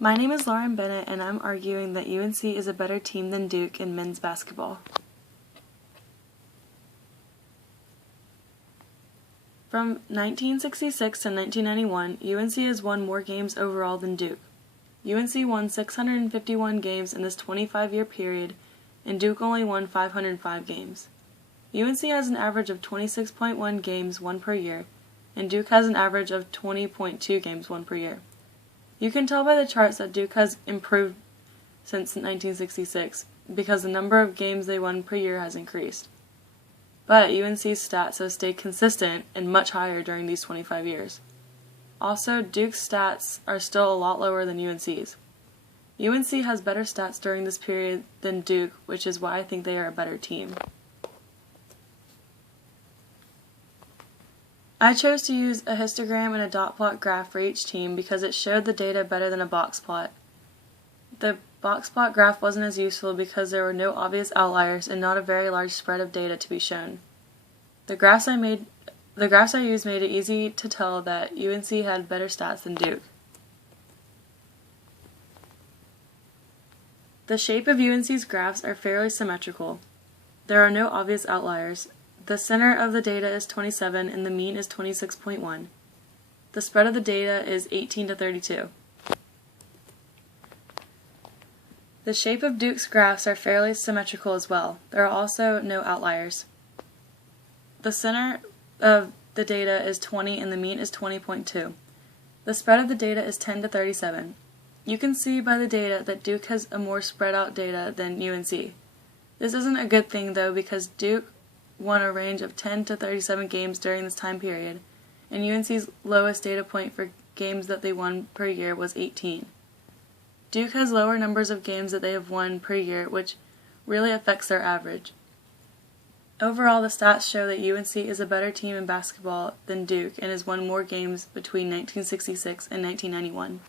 My name is Lauren Bennett, and I'm arguing that UNC is a better team than Duke in men's basketball. From 1966 to 1991, UNC has won more games overall than Duke. UNC won 651 games in this 25-year period, and Duke only won 505 games. UNC has an average of 26.1 games won per year, and Duke has an average of 20.2 games won per year. You can tell by the charts that Duke has improved since 1966 because the number of games they won per year has increased. But UNC's stats have stayed consistent and much higher during these 25 years. Also, Duke's stats are still a lot lower than UNC's. UNC has better stats during this period than Duke, which is why I think they are a better team. I chose to use a histogram and a dot plot graph for each team because it showed the data better than a box plot. The box plot graph wasn't as useful because there were no obvious outliers and not a very large spread of data to be shown. The graphs I used made it easy to tell that UNC had better stats than Duke. The shape of UNC's graphs are fairly symmetrical. There are no obvious outliers. The center of the data is 27 and the mean is 26.1. The spread of the data is 18 to 32. The shape of Duke's graphs are fairly symmetrical as well. There are also no outliers. The center of the data is 20 and the mean is 20.2. The spread of the data is 10 to 37. You can see by the data that Duke has a more spread out data than UNC. This isn't a good thing though because Duke won a range of 10 to 37 games during this time period, and UNC's lowest data point for games that they won per year was 18. Duke has lower numbers of games that they have won per year, which really affects their average. Overall, the stats show that UNC is a better team in basketball than Duke and has won more games between 1966 and 1991.